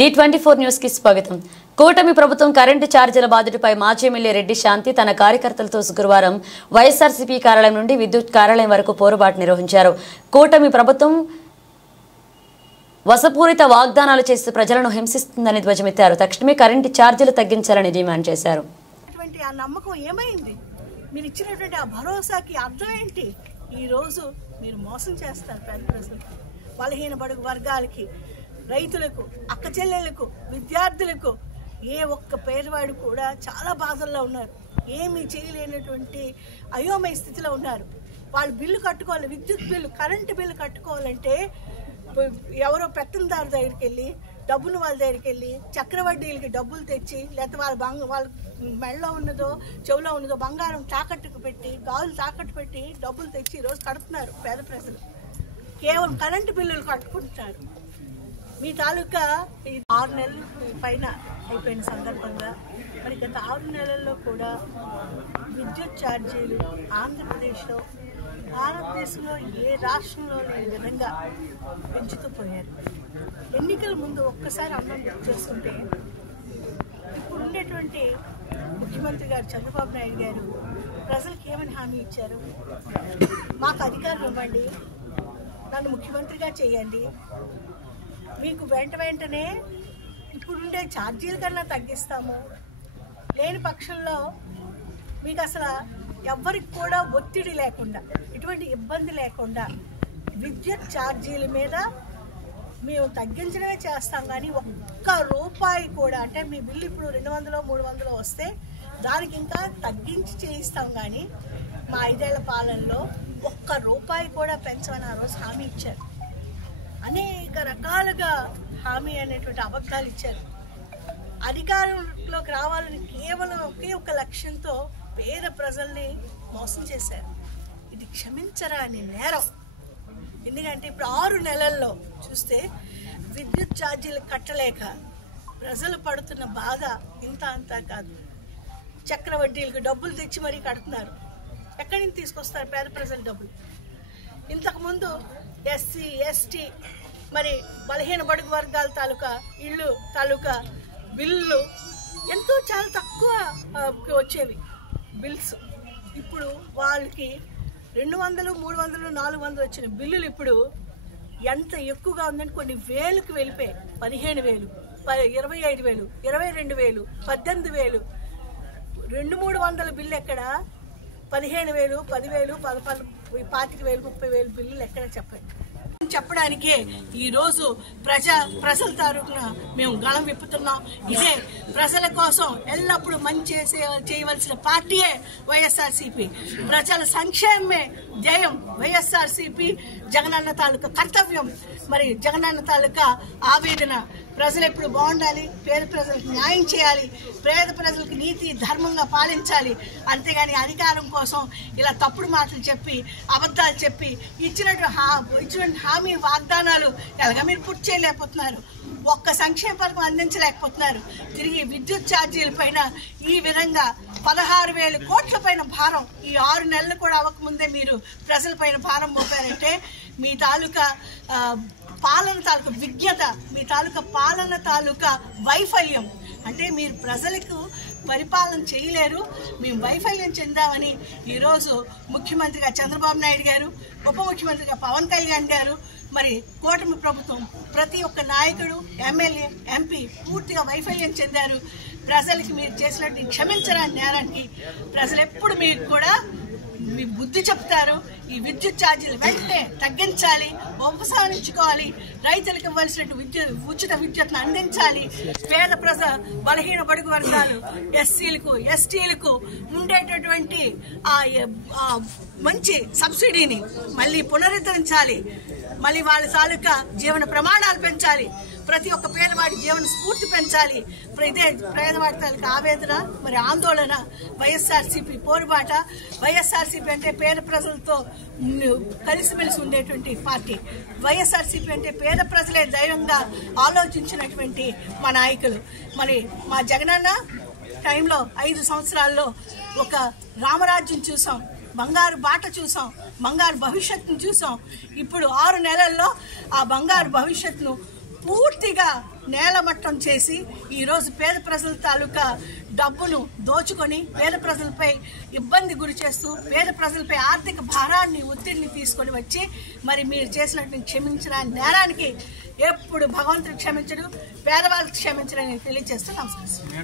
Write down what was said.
D24 news కి స్వాగతం. కూటమి ప్రభుత్వం కరెంటు ఛార్జీల బాధ్యతపై మాజీ ఎమ్మెల్యే రెడ్డి శాంతి తన కార్యకర్తలతో శుక్రవారం వైఎస్ఆర్సీపీ కార్యాలయం నుండి విద్యుత్ కార్యాలయం వరకు పోరుబాటు నిర్వహించారు. కూటమి ప్రభుత్వం వసపూరిత వాగ్దానాలు చేసి ప్రజలను హింసిస్తుందని ధ్వజమెత్తారు. తక్షణమే కరెంటు ఛార్జీలు తగ్గించాలని డిమాండ్ చేశారు. ఆ నమ్మకం ఏమైంది? మీరు ఇచ్చినటువంటి ఆ భరోసాకి అర్థం ఏంటి? ఈ రోజు మీరు మోసం చేస్తారు పేద ప్రజలకు, బలహీన బడుగు వర్గాలకి, రైతులకు, అక్క చెల్లెలకు, విద్యార్థులకు. ఏ ఒక్క పేదవాడు కూడా చాలా బాధల్లో ఉన్నారు. ఏమీ చేయలేనటువంటి అయోమయ స్థితిలో ఉన్నారు. వాళ్ళు బిల్లు కట్టుకోవాలి, విద్యుత్ బిల్లు, కరెంటు బిల్లు కట్టుకోవాలంటే ఎవరో పెత్తందారు దగ్గరికి వెళ్ళి, డబ్బులు వాళ్ళ దగ్గరికి వెళ్ళి చక్రవడ్డీలకి డబ్బులు తెచ్చి, లేకపోతే వాళ్ళ మెడలో ఉన్నదో చెవులో ఉన్నదో బంగారం తాకట్టుకు పెట్టి, గాజులు తాకట్టు పెట్టి డబ్బులు తెచ్చి ఈరోజు కడుతున్నారు పేద ప్రజలు. కేవలం కరెంటు బిల్లులు కట్టుకుంటున్నారు. మీ తాలూకా 6 నెలలు పైన అయిపోయిన సందర్భంగా మరి గత 6 నెలల్లో కూడా విద్యుత్ ఛార్జీలు ఆంధ్రప్రదేశ్లో, భారతదేశంలో ఏ రాష్ట్రంలో లేని విధంగా పెంచుతూ పోయారు. ఎన్నికల ముందు ఒక్కసారి అర్థం చేసుకుంటే, ఇప్పుడు ఉండేటువంటి ముఖ్యమంత్రి గారు చంద్రబాబు నాయుడు గారు ప్రజలకు ఏమని హామీ ఇచ్చారు? మాకు అధికారం ఇవ్వండి, నన్ను ముఖ్యమంత్రిగా చేయండి, మీకు వెంటనే ఇప్పుడుండే ఛార్జీల కన్నా తగ్గిస్తాము, లేని పక్షంలో మీకు అసలు ఎవ్వరికి కూడా ఒత్తిడి లేకుండా, ఎటువంటి ఇబ్బంది లేకుండా విద్యుత్ ఛార్జీల మీద మేము తగ్గించడమే చేస్తాం. కానీ ఒక్క రూపాయి కూడా, అంటే మీ బిల్లు ఇప్పుడు 200, 300 వస్తే దానికి ఇంకా తగ్గించి చేయిస్తాం. కానీ మా 5 ఏళ్ల పాలనలో ఒక్క రూపాయి కూడా పెంచమని ఆ రోజు హామీ ఇచ్చారు. అనేక రకాలుగా హామీ అనేటువంటి అబద్ధాలు ఇచ్చారు. అధికారంలోకి రావాలని కేవలం ఒకే ఒక లక్ష్యంతో పేద ప్రజల్ని మోసం చేశారు. ఇది క్షమించరాని నేరం. ఎందుకంటే ఇప్పుడు 6 నెలల్లో చూస్తే విద్యుత్ ఛార్జీలు కట్టలేక ప్రజలు పడుతున్న బాధ ఇంత అంతా కాదు. చక్రవడ్డీలకు డబ్బులు తెచ్చి మరీ కడుతున్నారు. ఎక్కడి నుంచి తీసుకొస్తారు పేద ప్రజల డబ్బులు? ఇంతకుముందు ఎస్సీ, ఎస్టీ, మరి బలహీన బడుగు వర్గాల తాలూకా ఇళ్ళు తాలూకా బిల్లు ఎంతో చాలా తక్కువ వచ్చేవి బిల్స్. ఇప్పుడు వాళ్ళకి 200, 300, 400 వచ్చిన బిల్లులు ఇప్పుడు ఎంత ఎక్కువగా ఉందంటే కొన్ని వేలకు వెళ్ళిపోయాయి. 15,000, 25,000, 22,000, 18,000, 200-300 బిల్లు ఎక్కడ? 15,000, 10,000, 25,000, 30,000 బిల్లులు ఎక్కడ చెప్పండి. చెప్పడానికే ఈరోజు ప్రజల తరపున మేము గళం విప్పుతున్నాం. ఇదే ప్రజల కోసం ఎల్లప్పుడూ మంచి చేయవలసిన పార్టీయే వైఎస్ఆర్సీపీ. ప్రజల సంక్షేమమే ధ్యేయం వైఎస్ఆర్సీపీ. జగనన్న తాలూకా కర్తవ్యం, మరి జగనన్న తాలూకా ఆవేదన. ప్రజలు ఎప్పుడు బాగుండాలి, పేద ప్రజలకు న్యాయం చేయాలి, పేద ప్రజలకు నీతి ధర్మంగా పాలించాలి. అంతేగాని అధికారం కోసం ఇలా తప్పుడు మాటలు చెప్పి, అబద్ధాలు చెప్పి, ఇచ్చినటువంటి హామీ వాగ్దానాలు ఎలాగా మీరు పూర్తి చేయలేకపోతున్నారు. ఒక్క సంక్షేమ పథకం అందించలేకపోతున్నారు. తిరిగి విద్యుత్ ఛార్జీల పైన ఈ విధంగా 16,000 కోట్ల పైన భారం ఈ 6 నెలలు కూడా అవ్వకముందే మీరు ప్రజల పైన భారం మోపారంటే మీ తాలూకా పాలన తాలూకా విజ్ఞత, మీ తాలూకా పాలన తాలూకా వైఫల్యం. అంటే మీరు ప్రజలకు పరిపాలన చేయలేరు, మేము వైఫల్యం చెందామని ఈరోజు ముఖ్యమంత్రిగా చంద్రబాబు నాయుడు గారు, ఉప ముఖ్యమంత్రిగా పవన్ కళ్యాణ్ గారు, మరి కూటమి ప్రభుత్వం, ప్రతి ఒక్క నాయకుడు, ఎమ్మెల్యే, ఎంపీ పూర్తిగా వైఫల్యం చెందారు. ప్రజలకి మీరు చేసినట్టు క్షమించరాని నేరానికి ప్రజలు ఎప్పుడు మీకు కూడా మీ బుద్ధి చెప్తారు. ఈ విద్యుత్ ఛార్జీలు వెంటనే తగ్గించాలి, ఉపసంహరించుకోవాలి, రైతులకు ఇవ్వాల్సిన ఉచిత విద్యుత్ను అందించాలి. పేద బలహీన బడుగు వర్గాలు, ఎస్సీలకు, ఎస్టీలకు ఉండేటటువంటి మంచి సబ్సిడీని మళ్ళీ పునరుద్ధరించాలి. మళ్ళీ వాళ్ళ తాలూకా జీవన ప్రమాణాలు పెంచాలి. ప్రతి ఒక్క పేదవాడి జీవన స్ఫూర్తి పెంచాలి. ఇదే పేదవాడి తాలూకా ఆవేదన, మరి ఆందోళన. వైఎస్ఆర్సీపీ పోరుబాట. వైఎస్ఆర్సీపీ అంటే పేద ప్రజలతో కలిసిమెలిసి ఉండేటువంటి పార్టీ. వైఎస్ఆర్సీపీ అంటే పేద ప్రజలే దైవంగా ఆలోచించినటువంటి మా నాయకులు. మరి మా జగనన్న టైంలో 5 సంవత్సరాల్లో ఒక రామరాజ్యం చూసాం, బంగారు బాట చూసాం, బంగారు భవిష్యత్తును చూసాం. ఇప్పుడు 6 నెలల్లో ఆ బంగారు భవిష్యత్తును పూర్తిగా నేలమట్టం చేసి ఈరోజు పేద ప్రజల తాలూకా డబ్బును దోచుకొని పేద ప్రజలపై ఇబ్బంది గురి చేస్తూ పేద ప్రజలపై ఆర్థిక భారాన్ని ఒత్తిడిని తీసుకొని వచ్చి మరి మీరు చేసినటువంటి క్షమించిన నేరానికి ఎప్పుడు భగవంతుడు క్షమించడు, పేదవాళ్ళకి క్షమించడని తెలియజేస్తూ నమస్కారం.